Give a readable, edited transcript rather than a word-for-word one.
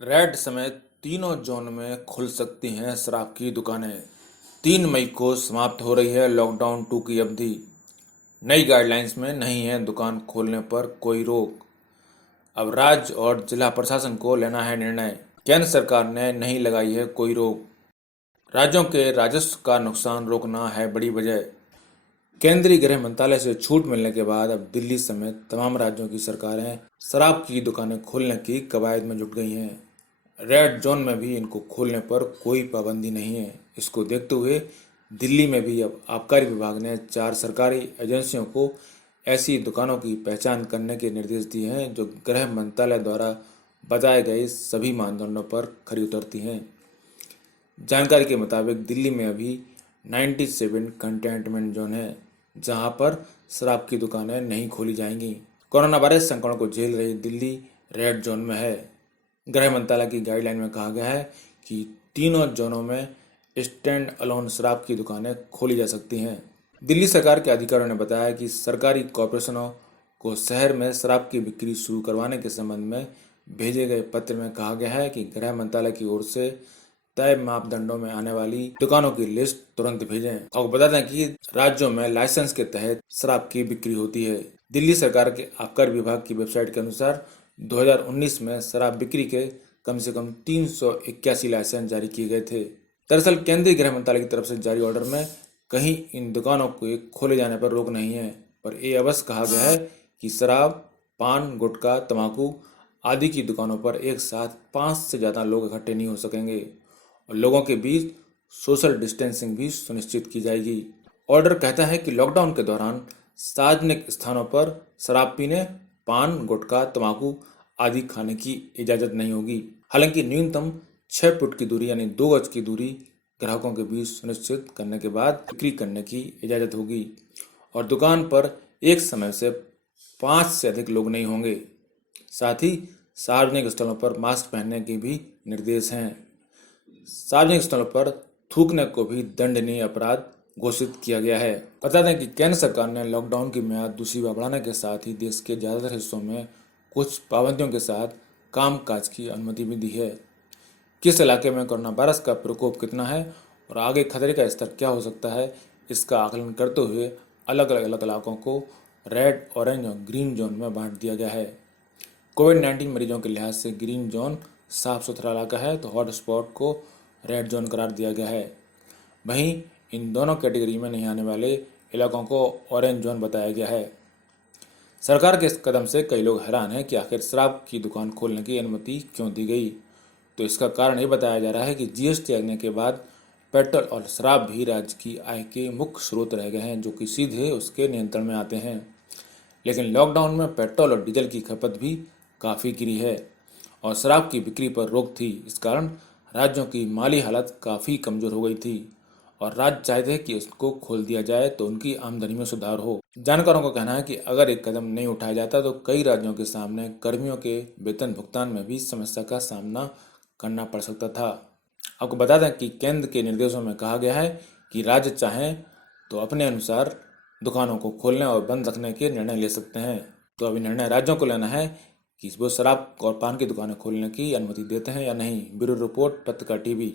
Red समेत तीनों zone में खुल सकती हैं शराब की दुकानें। 3 मई को समाप्त हो रही है लॉकडाउन 2 की अवधि। नई गाइडलाइंस में नहीं है दुकान खोलने पर कोई रोक। अब राज्य और जिला प्रशासन को लेना है निर्णय। केंद्र सरकार ने नहीं लगाई है कोई रोक। राज्यों के राजस्व का नुकसान रोकना है बड़ी वजह। केंद्रीय गृह मंत्रालय से छूट मिलने के बाद अब दिल्ली समेत तमाम राज्यों की सरकारें शराब की दुकानें खोलने की कवायद में जुट गई हैं। रेड जोन में भी इनको खोलने पर कोई पाबंदी नहीं है। इसको देखते हुए दिल्ली में भी अब आबकारी विभाग ने 4 सरकारी एजेंसियों को ऐसी दुकानों की पहचान करने के निर्देश दिए हैं जो गृह मंत्रालय द्वारा बताए गए सभी मानदंडों पर खरी उतरती हैं। जानकारी के मुताबिक दिल्ली में अभी 97 कंटेनमेंट जोन है जहां पर शराब की दुकानें नहीं खोली जाएंगी। कोरोना वायरस संक्रमण को झेल रही दिल्ली रेड जोन में है। गृह मंत्रालय की गाइडलाइन में कहा गया है कि तीनों जोनों में स्टैंड अलोन शराब की दुकानें खोली जा सकती हैं। दिल्ली सरकार के अधिकारियों ने बताया कि सरकारी कॉरपोरेशनों को शहर में शराब की बिक्री शुरू करवाने के संबंध में भेजे गए पत्र में कहा गया है कि गृह मंत्रालय की ओर से तय मापदंडों में आने वाली दुकानों की लिस्ट तुरंत भेजें। आपको बता दें कि राज्यों में लाइसेंस के तहत शराब की बिक्री होती है। दिल्ली सरकार के आबकारी विभाग की वेबसाइट के अनुसार 2019 में शराब बिक्री के कम से कम 381 लाइसेंस जारी किए गए थे। दरअसल केंद्रीय गृह मंत्रालय की तरफ से जारी ऑर्डर में कहीं इन दुकानों को खोले जाने पर रोक नहीं है, पर ये अवश्य कहा गया है कि शराब, पान, गुटखा, तंबाकू आदि की दुकानों पर एक साथ 5 से ज़्यादा लोग इकट्ठे नहीं हो सकेंगे और लोगों के बीच सोशल डिस्टेंसिंग भी सुनिश्चित की जाएगी। ऑर्डर कहता है कि लॉकडाउन के दौरान सार्वजनिक स्थानों पर शराब पीने, पान, गुटखा, तंबाकू आदि खाने की इजाज़त नहीं होगी। हालांकि न्यूनतम 6 फुट की दूरी यानी 2 गज की दूरी ग्राहकों के बीच सुनिश्चित करने के बाद बिक्री करने की इजाज़त होगी और दुकान पर एक समय से 5 से अधिक लोग नहीं होंगे। साथ ही सार्वजनिक स्थलों पर मास्क पहनने के भी निर्देश हैं। सार्वजनिक स्थलों पर थूकने को भी दंडनीय अपराध घोषित किया गया है। बता दें कि केंद्र सरकार ने लॉकडाउन की मियाद दूसरी बार बढ़ाने के साथ ही देश के ज़्यादातर हिस्सों में कुछ पाबंदियों के साथ कामकाज की अनुमति भी दी है। किस इलाके में कोरोना वायरस का प्रकोप कितना है और आगे खतरे का स्तर क्या हो सकता है, इसका आकलन करते हुए अलग अलग इलाकों को रेड, ऑरेंज और ग्रीन जोन में बांट दिया गया है। कोविड-19 मरीजों के लिहाज से ग्रीन जोन साफ सुथरा इलाका है तो हॉटस्पॉट को रेड जोन करार दिया गया है। वहीं इन दोनों कैटेगरी में नहीं आने वाले इलाकों को ऑरेंज जोन बताया गया है। सरकार के इस कदम से कई लोग हैरान हैं कि आखिर शराब की दुकान खोलने की अनुमति क्यों दी गई। तो इसका कारण ये बताया जा रहा है कि जीएसटी लगने के बाद पेट्रोल और शराब भी राज्य की आय के मुख्य स्रोत रह गए हैं जो कि सीधे उसके नियंत्रण में आते हैं। लेकिन लॉकडाउन में पेट्रोल और डीजल की खपत भी काफ़ी गिरी है और शराब की बिक्री पर रोक थी। इस कारण राज्यों की माली हालत काफ़ी कमज़ोर हो गई थी और राज्य चाहते हैं कि इसको खोल दिया जाए तो उनकी आमदनी में सुधार हो। जानकारों का कहना है कि अगर एक कदम नहीं उठाया जाता तो कई राज्यों के सामने कर्मियों के वेतन भुगतान में भी समस्या का सामना करना पड़ सकता था। आपको बता दें कि केंद्र के निर्देशों में कहा गया है कि राज्य चाहें तो अपने अनुसार दुकानों को खोलने और बंद रखने के निर्णय ले सकते हैं। तो अभी निर्णय राज्यों को लेना है कि वो शराब और पान की दुकानें खोलने की अनुमति देते हैं या नहीं। ब्यूरो रिपोर्ट, पत्रकार टीवी।